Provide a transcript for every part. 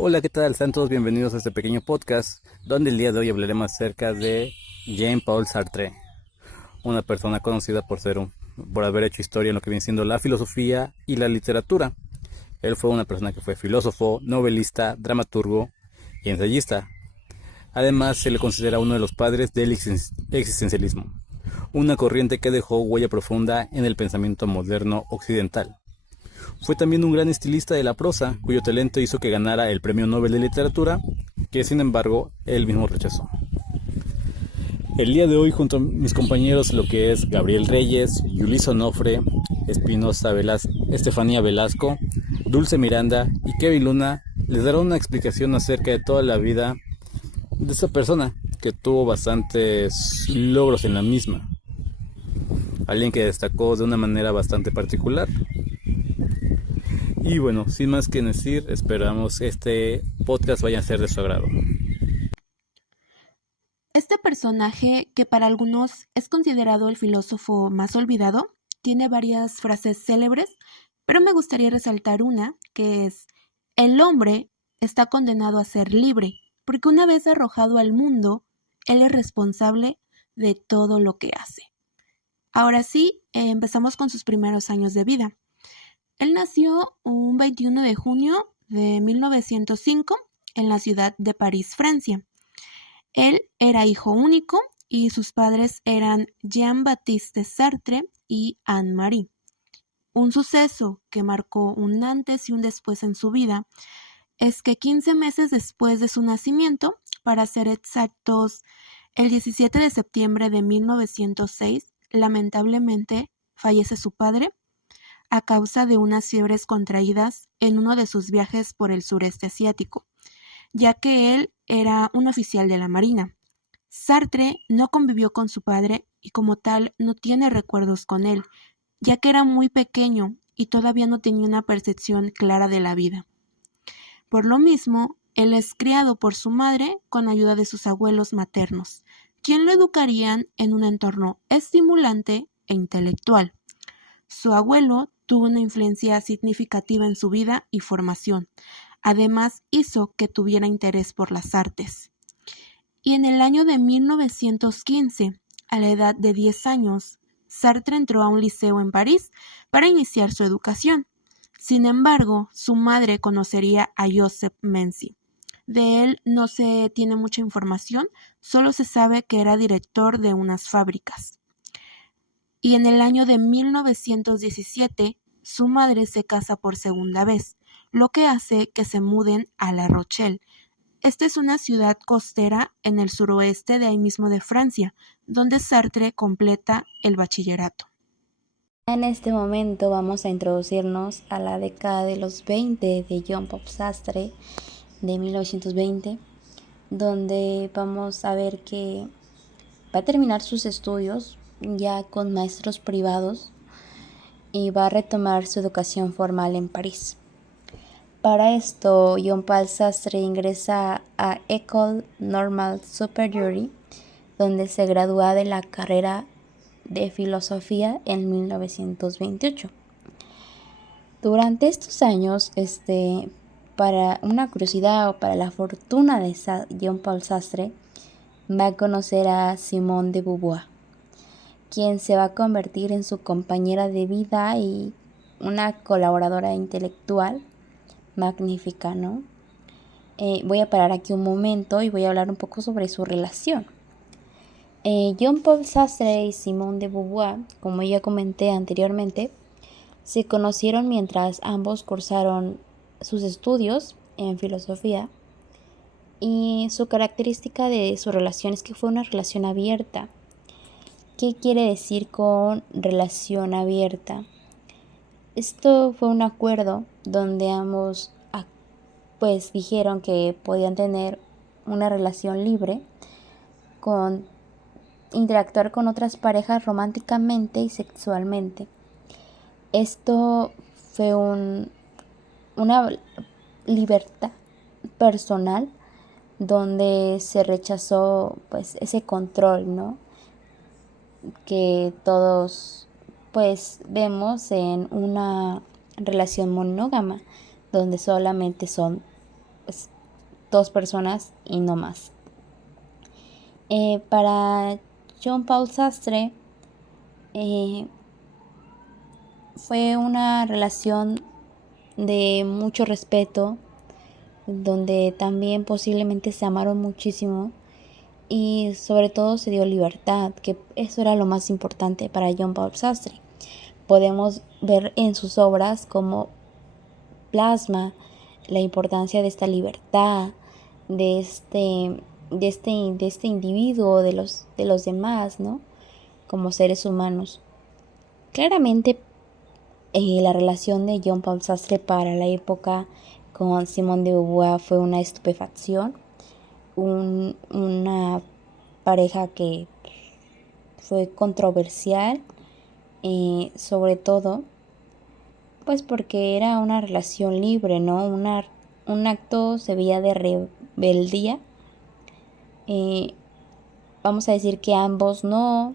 Hola, ¿qué tal? Sean todos bienvenidos a este pequeño podcast, donde el día de hoy hablaremos acerca de Jean-Paul Sartre, una persona conocida por haber hecho historia en lo que viene siendo la filosofía y la literatura. Él fue una persona que fue filósofo, novelista, dramaturgo y ensayista. Además, se le considera uno de los padres del existencialismo, una corriente que dejó huella profunda en el pensamiento moderno occidental. Fue también un gran estilista de la prosa, cuyo talento hizo que ganara el Premio Nobel de Literatura, que sin embargo él mismo rechazó. El día de hoy, junto a mis compañeros, lo que es Gabriel Reyes, Yulis Onofre, Estefanía Velasco, Dulce Miranda y Kevin Luna, les darán una explicación acerca de toda la vida de esta persona, que tuvo bastantes logros en la misma. Alguien que destacó de una manera bastante particular. Y bueno, sin más que decir, esperamos este podcast vaya a ser de su agrado. Este personaje, que para algunos es considerado el filósofo más olvidado, tiene varias frases célebres, pero me gustaría resaltar una, que es: el hombre está condenado a ser libre, porque una vez arrojado al mundo, él es responsable de todo lo que hace. Ahora sí, empezamos con sus primeros años de vida. Él nació un 21 de junio de 1905 en la ciudad de París, Francia. Él era hijo único y sus padres eran Jean-Baptiste Sartre y Anne-Marie. Un suceso que marcó un antes y un después en su vida es que 15 meses después de su nacimiento, para ser exactos, el 17 de septiembre de 1906, lamentablemente fallece su padre a causa de unas fiebres contraídas en uno de sus viajes por el sureste asiático, ya que él era un oficial de la Marina. Sartre no convivió con su padre y como tal no tiene recuerdos con él, ya que era muy pequeño y todavía no tenía una percepción clara de la vida. Por lo mismo, él es criado por su madre con ayuda de sus abuelos maternos, quien lo educarían en un entorno estimulante e intelectual. Su abuelo tuvo una influencia significativa en su vida y formación. Además, hizo que tuviera interés por las artes. Y en el año de 1915, a la edad de 10 años, Sartre entró a un liceo en París para iniciar su educación. Sin embargo, su madre conocería a Joseph Menzi. De él no se tiene mucha información, solo se sabe que era director de unas fábricas. Y en el año de 1917, su madre se casa por segunda vez, lo que hace que se muden a La Rochelle. Esta es una ciudad costera en el suroeste de ahí mismo de Francia, donde Sartre completa el bachillerato. En este momento vamos a introducirnos a la década de los 20 de Jean-Paul Sartre, de 1920, donde vamos a ver que va a terminar sus estudios ya con maestros privados y va a retomar su educación formal en París. Para esto, Jean-Paul Sartre ingresa a École Normale Supérieure, donde se gradúa de la carrera de filosofía en 1928. Durante estos años, para una curiosidad o para la fortuna de Jean-Paul Sartre, va a conocer a Simone de Beauvoir, quien se va a convertir en su compañera de vida y una colaboradora intelectual magnífica, ¿no? Voy a parar aquí un momento y voy a hablar un poco sobre su relación. Jean-Paul Sartre y Simone de Beauvoir, como ya comenté anteriormente, se conocieron mientras ambos cursaron sus estudios en filosofía, y su característica de su relación es que fue una relación abierta. ¿Qué quiere decir con relación abierta? Esto fue un acuerdo donde ambos pues dijeron que podían tener una relación libre, con interactuar con otras parejas románticamente y sexualmente. Esto fue una libertad personal donde se rechazó pues ese control, ¿no?, que todos pues vemos en una relación monógama donde solamente son pues 2 personas y no más. Para Jean-Paul Sartre fue una relación de mucho respeto, donde también posiblemente se amaron muchísimo y sobre todo se dio libertad, que eso era lo más importante para Jean-Paul Sartre. Podemos ver en sus obras cómo plasma la importancia de esta libertad, de este individuo, de los demás, ¿no? Como seres humanos. Claramente, la relación de Jean-Paul Sartre para la época con Simone de Beauvoir fue una estupefacción, una pareja que fue controversial, sobre todo pues porque era una relación libre, ¿no? Un acto se veía de rebeldía. Vamos a decir que ambos no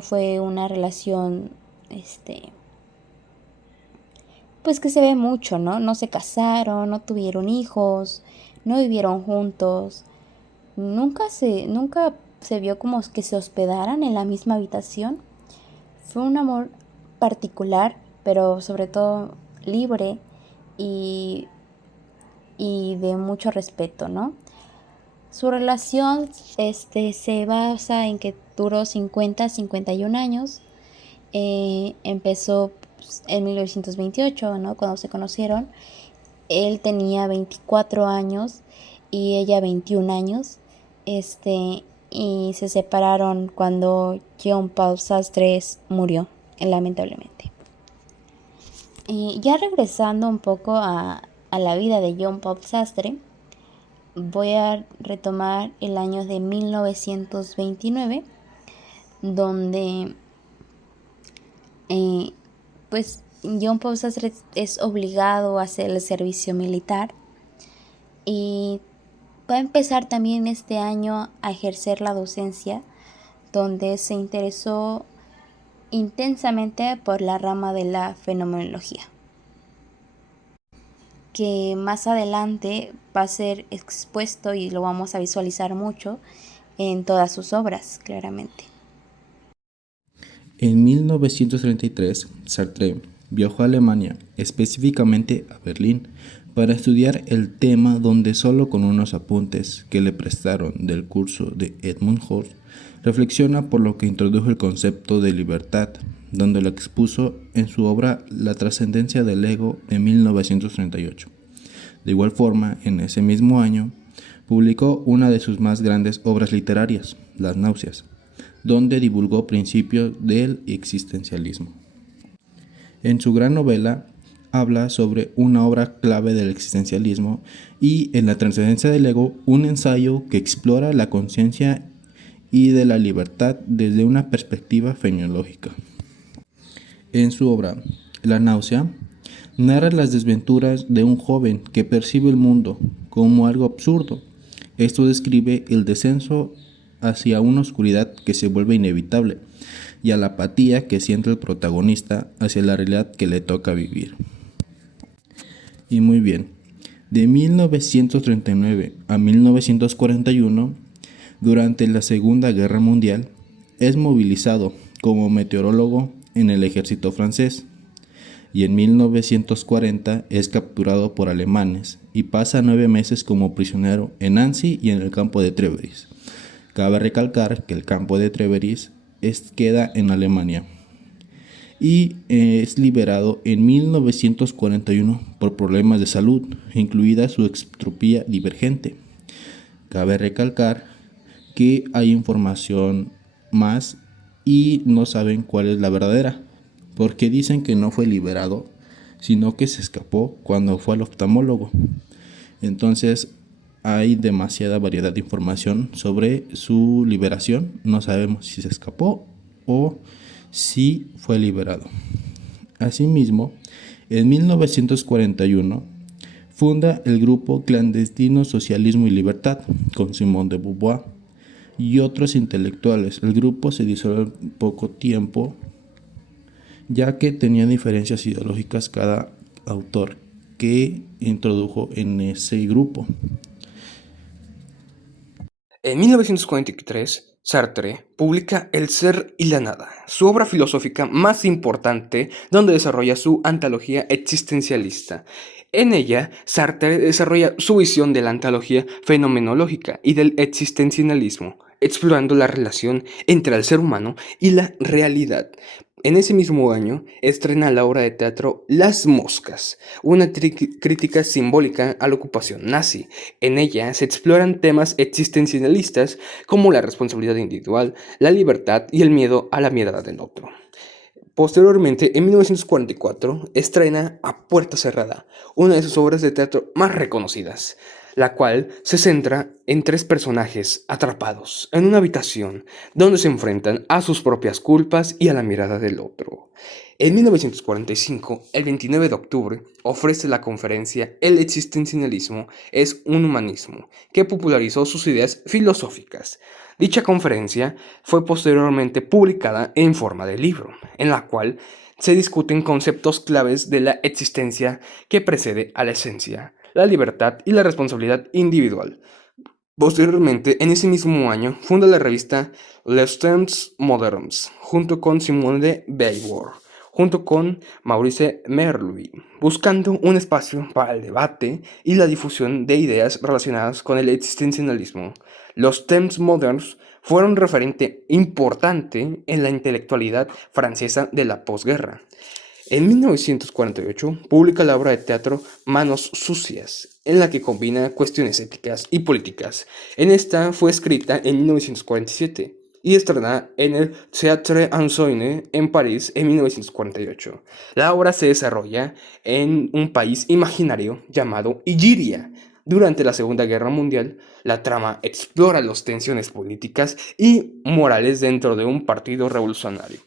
fue una relación, pues que se ve mucho, ¿no? No se casaron, no tuvieron hijos, no vivieron juntos. Nunca se vio como que se hospedaran en la misma habitación. Fue un amor particular, pero sobre todo libre y de mucho respeto, ¿no? Su relación se basa en que duró 51 años. Empezó pues, en 1928, ¿no? Cuando se conocieron. Él tenía 24 años y ella 21 años. Y se separaron cuando Jean-Paul Sartre murió, lamentablemente. Ya regresando un poco a la vida de Jean-Paul Sartre, voy a retomar el año de 1929, donde pues Jean-Paul Sartre es obligado a hacer el servicio militar y va a empezar también este año a ejercer la docencia, donde se interesó intensamente por la rama de la fenomenología, que más adelante va a ser expuesto y lo vamos a visualizar mucho en todas sus obras, claramente. En 1933, Sartre viajó a Alemania, específicamente a Berlín, para estudiar el tema, donde solo con unos apuntes que le prestaron del curso de Edmund Husserl reflexiona por lo que introdujo el concepto de libertad, donde lo expuso en su obra La trascendencia del ego de 1938. De igual forma, en ese mismo año, publicó una de sus más grandes obras literarias, Las náuseas, donde divulgó principios del existencialismo. En su gran novela habla sobre una obra clave del existencialismo y en La trascendencia del ego, un ensayo que explora la conciencia y de la libertad desde una perspectiva fenomenológica. En su obra La náusea, narra las desventuras de un joven que percibe el mundo como algo absurdo. Esto describe el descenso hacia una oscuridad que se vuelve inevitable y a la apatía que siente el protagonista hacia la realidad que le toca vivir. Y muy bien, de 1939 a 1941, durante la Segunda Guerra Mundial, es movilizado como meteorólogo en el ejército francés y en 1940 es capturado por alemanes y pasa 9 meses como prisionero en Annecy y en el campo de Trèveris. Cabe recalcar que el campo de Trèveris queda en Alemania y es liberado en 1941 por problemas de salud, incluida su extropía divergente. Cabe recalcar que hay información más y no saben cuál es la verdadera, porque dicen que no fue liberado, sino que se escapó cuando fue al oftalmólogo. Entonces hay demasiada variedad de información sobre su liberación. No sabemos si se escapó o si fue liberado. Asimismo, en 1941 funda el grupo clandestino Socialismo y Libertad con Simone de Beauvoir y otros intelectuales. El grupo se disuelve en poco tiempo, ya que tenía diferencias ideológicas cada autor que introdujo en ese grupo. En 1943, Sartre publica El ser y la nada, su obra filosófica más importante, donde desarrolla su antología existencialista. En ella, Sartre desarrolla su visión de la antología fenomenológica y del existencialismo, explorando la relación entre el ser humano y la realidad. En ese mismo año, estrena la obra de teatro Las Moscas, una crítica simbólica a la ocupación nazi. En ella se exploran temas existencialistas como la responsabilidad individual, la libertad y el miedo a la mirada del otro. Posteriormente, en 1944, estrena A Puerta Cerrada, una de sus obras de teatro más reconocidas, la cual se centra en tres personajes atrapados en una habitación donde se enfrentan a sus propias culpas y a la mirada del otro. En 1945, el 29 de octubre, ofrece la conferencia El existencialismo es un humanismo, que popularizó sus ideas filosóficas. Dicha conferencia fue posteriormente publicada en forma de libro, en la cual se discuten conceptos claves de la existencia que precede a la esencia, la libertad y la responsabilidad individual. Posteriormente, en ese mismo año, funda la revista Les Temps Moderns, junto con Simone de Beauvoir, junto con Maurice Merleau, buscando un espacio para el debate y la difusión de ideas relacionadas con el existencialismo. Los Temps Moderns fueron un referente importante en la intelectualidad francesa de la posguerra. En 1948 publica la obra de teatro Manos Sucias, en la que combina cuestiones éticas y políticas. En esta fue escrita en 1947 y estrenada en el Théâtre Ansoine en París en 1948. La obra se desarrolla en un país imaginario llamado Illyria. Durante la Segunda Guerra Mundial, la trama explora las tensiones políticas y morales dentro de un partido revolucionario.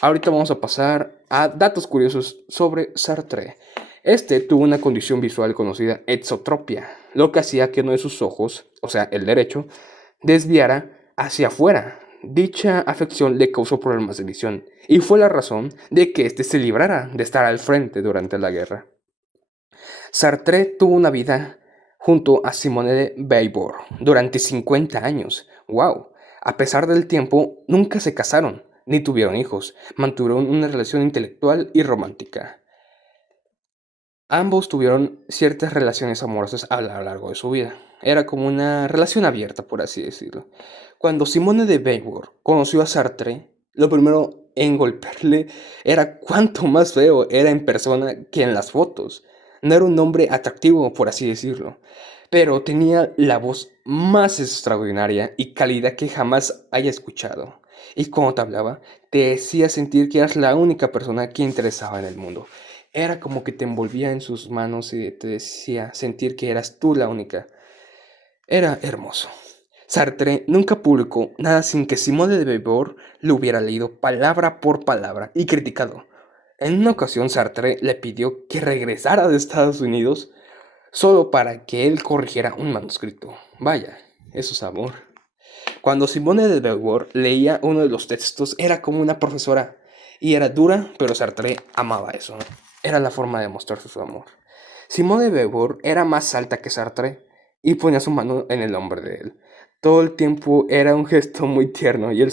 Ahorita vamos a pasar a datos curiosos sobre Sartre. Este tuvo una condición visual conocida exotropia, lo que hacía que uno de sus ojos, o sea, el derecho, desviara hacia afuera. Dicha afección le causó problemas de visión y fue la razón de que éste se librara de estar al frente durante la guerra. Sartre tuvo una vida junto a Simone de Beauvoir durante 50 años. ¡Wow! A pesar del tiempo, nunca se casaron ni tuvieron hijos, mantuvieron una relación intelectual y romántica. Ambos tuvieron ciertas relaciones amorosas a lo largo de su vida. Era como una relación abierta, por así decirlo. Cuando Simone de Beauvoir conoció a Sartre, lo primero en golpearle era cuánto más feo era en persona que en las fotos. No era un hombre atractivo, por así decirlo, pero tenía la voz más extraordinaria y cálida que jamás haya escuchado. Y cuando te hablaba, te hacía sentir que eras la única persona que interesaba en el mundo. Era como que te envolvía en sus manos y te decía sentir que eras tú la única. Era hermoso. Sartre nunca publicó nada sin que Simone de Beauvoir lo hubiera leído palabra por palabra y criticado. En una ocasión Sartre le pidió que regresara de Estados Unidos solo para que él corrigiera un manuscrito. Vaya, eso es amor. Cuando Simone de Beauvoir leía uno de los textos era como una profesora y era dura, pero Sartre amaba eso. Era la forma de mostrar su amor. Simone de Beauvoir era más alta que Sartre y ponía su mano en el hombro de él. Todo el tiempo era un gesto muy tierno y él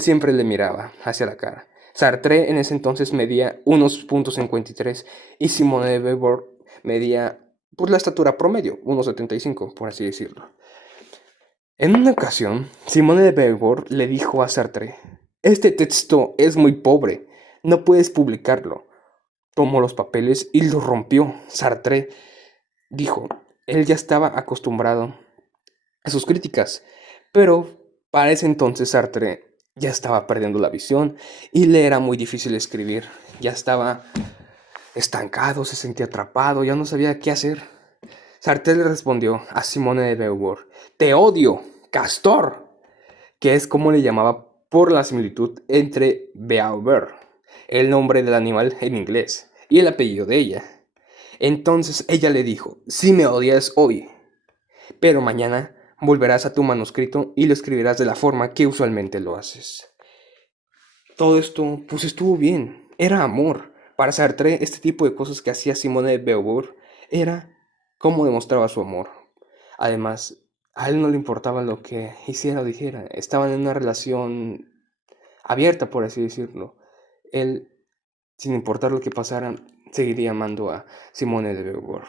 siempre le miraba hacia la cara. Sartre en ese entonces medía 1,53 y Simone de Beauvoir medía pues la estatura promedio, 1,75 por así decirlo. En una ocasión, Simone de Beauvoir le dijo a Sartre: "Este texto es muy pobre, no puedes publicarlo". Tomó los papeles y los rompió. Sartre dijo, él ya estaba acostumbrado a sus críticas, pero para ese entonces Sartre ya estaba perdiendo la visión y le era muy difícil escribir. Ya estaba estancado, se sentía atrapado, ya no sabía qué hacer. Sartre le respondió a Simone de Beauvoir: "Te odio, castor", que es como le llamaba por la similitud entre Beauvoir, el nombre del animal en inglés, y el apellido de ella. Entonces ella le dijo: "Si me odias hoy, pero mañana volverás a tu manuscrito y lo escribirás de la forma que usualmente lo haces". Todo esto pues estuvo bien, era amor, Para Sartre, este tipo de cosas que hacía Simone de Beauvoir era cómo demostraba su amor. Además, a él no le importaba lo que hiciera o dijera. Estaban en una relación abierta, por así decirlo. Él, sin importar lo que pasara, seguiría amando a Simone de Beauvoir.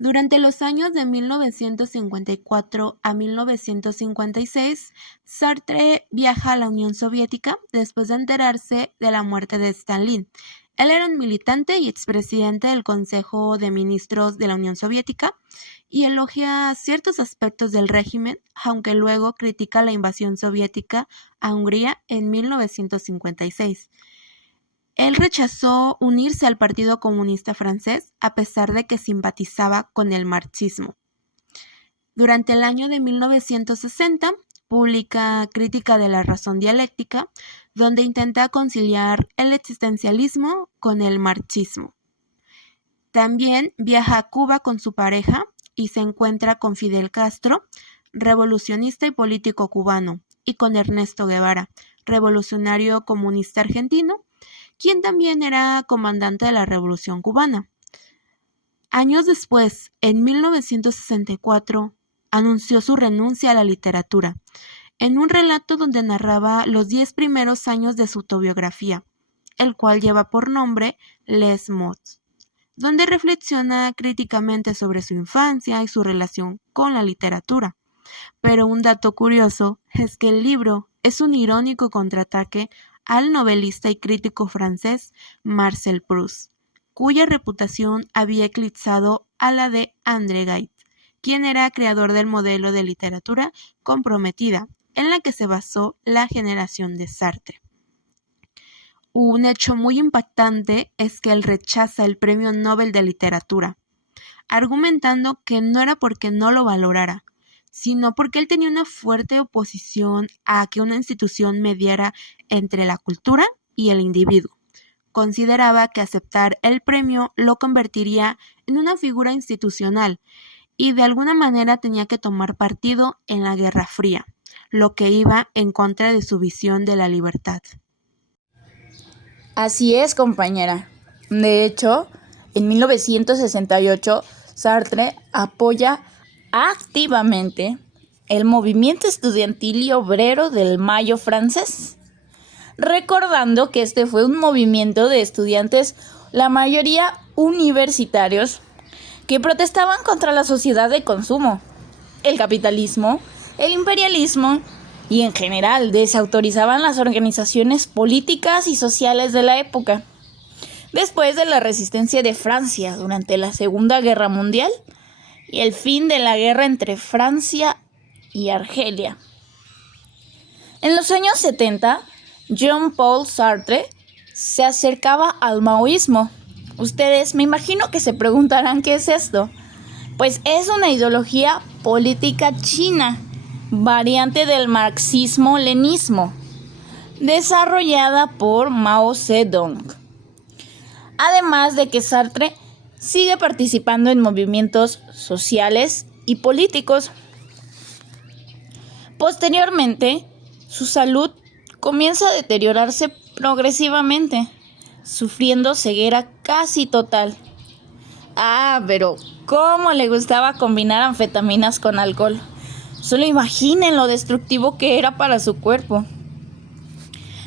Durante los años de 1954 a 1956, Sartre viaja a la Unión Soviética después de enterarse de la muerte de Stalin. Él era un militante y expresidente del Consejo de Ministros de la Unión Soviética y elogia ciertos aspectos del régimen, aunque luego critica la invasión soviética a Hungría en 1956. Él rechazó unirse al Partido Comunista Francés a pesar de que simpatizaba con el marxismo. Durante el año de 1960 publica Crítica de la razón dialéctica, donde intenta conciliar el existencialismo con el marxismo. También viaja a Cuba con su pareja y se encuentra con Fidel Castro, revolucionista y político cubano, y con Ernesto Guevara, revolucionario comunista argentino, quien también era comandante de la Revolución Cubana. Años después, en 1964, anunció su renuncia a la literatura, en un relato donde narraba los 10 primeros años de su autobiografía, el cual lleva por nombre Les Mots, donde reflexiona críticamente sobre su infancia y su relación con la literatura. Pero un dato curioso es que el libro es un irónico contraataque al novelista y crítico francés Marcel Proust, cuya reputación había eclipsado a la de André Gide, quien era creador del modelo de literatura comprometida, en la que se basó la generación de Sartre. Un hecho muy impactante es que él rechaza el Premio Nobel de Literatura, argumentando que no era porque no lo valorara, sino porque él tenía una fuerte oposición a que una institución mediara entre la cultura y el individuo. Consideraba que aceptar el premio lo convertiría en una figura institucional y de alguna manera tenía que tomar partido en la Guerra Fría, lo que iba en contra de su visión de la libertad. Así es, compañera. De hecho, en 1968, Sartre apoya activamente el movimiento estudiantil y obrero del Mayo francés, recordando que este fue un movimiento de estudiantes, la mayoría universitarios, que protestaban contra la sociedad de consumo, el capitalismo, el imperialismo y en general desautorizaban las organizaciones políticas y sociales de la época. Después de la resistencia de Francia durante la Segunda Guerra Mundial y el fin de la guerra entre Francia y Argelia. En los años 70, Jean-Paul Sartre se acercaba al maoísmo. Ustedes me imagino que se preguntarán qué es esto. Pues es una ideología política china, variante del marxismo-leninismo, desarrollada por Mao Zedong. Además de que Sartre sigue participando en movimientos sociales y políticos. Posteriormente, su salud comienza a deteriorarse progresivamente, sufriendo ceguera casi total. Pero ¿cómo le gustaba combinar anfetaminas con alcohol? Solo imaginen lo destructivo que era para su cuerpo.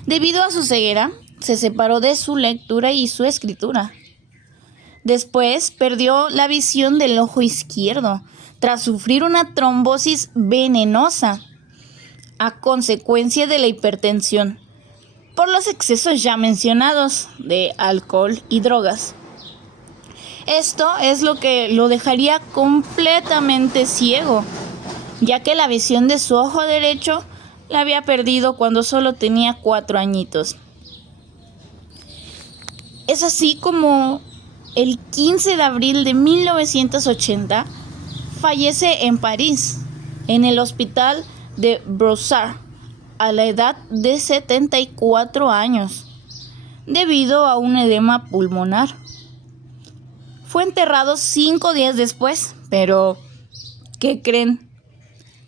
Debido a su ceguera, se separó de su lectura y su escritura. Después perdió la visión del ojo izquierdo tras sufrir una trombosis venenosa a consecuencia de la hipertensión por los excesos ya mencionados de alcohol y drogas. Esto es lo que lo dejaría completamente ciego, ya que la visión de su ojo derecho la había perdido cuando solo tenía 4 añitos. Es así como el 15 de abril de 1980 fallece en París, en el hospital de Brossard, a la edad de 74 años, debido a un edema pulmonar. Fue enterrado 5 días después, pero ¿qué creen?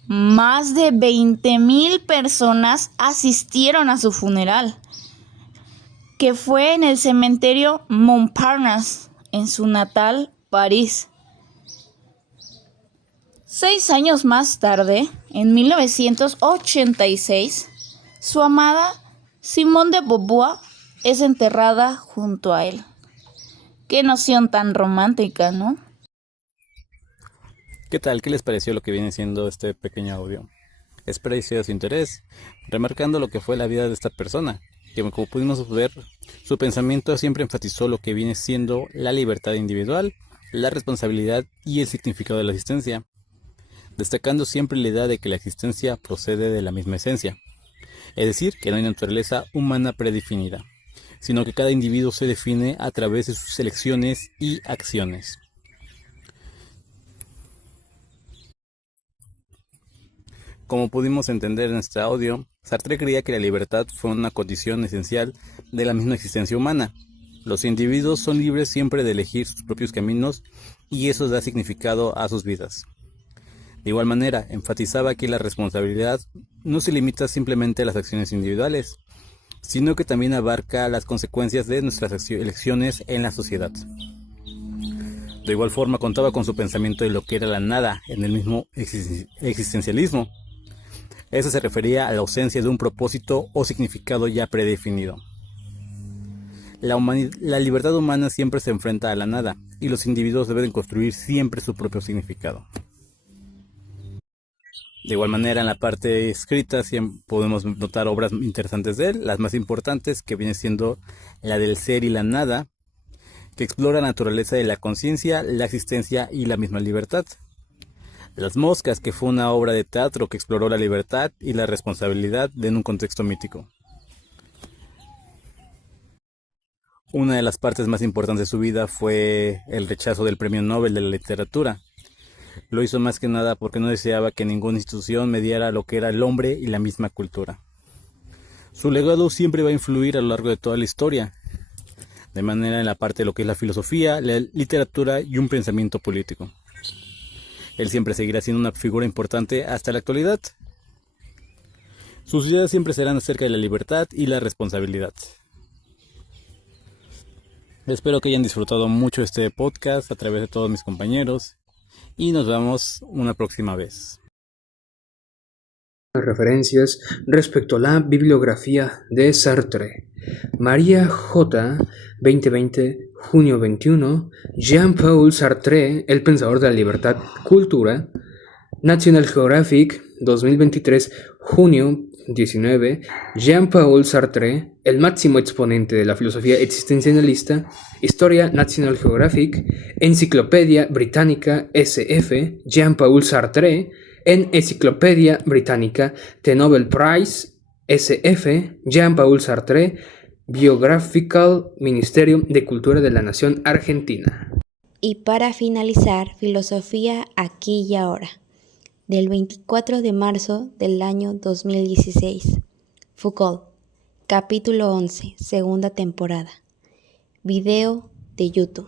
Más de 20,000 personas asistieron a su funeral, que fue en el cementerio Montparnasse, en su natal París. 6 años más tarde, en 1986, su amada Simone de Beauvoir es enterrada junto a él. Qué noción tan romántica, ¿no? ¿Qué tal? ¿Qué les pareció lo que viene siendo este pequeño audio? Espero haya sido de su interés, remarcando lo que fue la vida de esta persona, que como pudimos ver, su pensamiento siempre enfatizó lo que viene siendo la libertad individual, la responsabilidad y el significado de la existencia, destacando siempre la idea de que la existencia procede de la misma esencia, es decir, que no hay naturaleza humana predefinida, sino que cada individuo se define a través de sus elecciones y acciones. Como pudimos entender en este audio, Sartre creía que la libertad fue una condición esencial de la misma existencia humana. Los individuos son libres siempre de elegir sus propios caminos y eso da significado a sus vidas. De igual manera, enfatizaba que la responsabilidad no se limita simplemente a las acciones individuales, sino que también abarca las consecuencias de nuestras elecciones en la sociedad. De igual forma, contaba con su pensamiento de lo que era la nada en el mismo existencialismo. Eso se refería a la ausencia de un propósito o significado ya predefinido. La libertad humana siempre se enfrenta a la nada, y los individuos deben construir siempre su propio significado. De igual manera, en la parte escrita podemos notar obras interesantes de él, las más importantes que viene siendo la del ser y la nada, que explora la naturaleza de la conciencia, la existencia y la misma libertad. Las moscas, que fue una obra de teatro que exploró la libertad y la responsabilidad en un contexto mítico. Una de las partes más importantes de su vida fue el rechazo del Premio Nobel de la Literatura. Lo hizo más que nada porque no deseaba que ninguna institución mediara lo que era el hombre y la misma cultura. Su legado siempre va a influir a lo largo de toda la historia, de manera en la parte de lo que es la filosofía, la literatura y un pensamiento político. Él siempre seguirá siendo una figura importante hasta la actualidad. Sus ideas siempre serán acerca de la libertad y la responsabilidad. Espero que hayan disfrutado mucho este podcast a través de todos mis compañeros y nos vemos una próxima vez. Referencias respecto a la bibliografía de Sartre. María J. 2020, junio 21. Jean-Paul Sartre, el pensador de la libertad, cultura. National Geographic, 2023, junio 19. Jean-Paul Sartre, el máximo exponente de la filosofía existencialista. Historia National Geographic. Enciclopedia Británica SF. Jean-Paul Sartre. En Enciclopedia Británica, The Nobel Prize, SF, Jean-Paul Sartre, Biographical Ministerio de Cultura de la Nación Argentina. Y para finalizar, filosofía aquí y ahora, del 24 de marzo del año 2016. Foucault, capítulo 11, segunda temporada. Video de YouTube.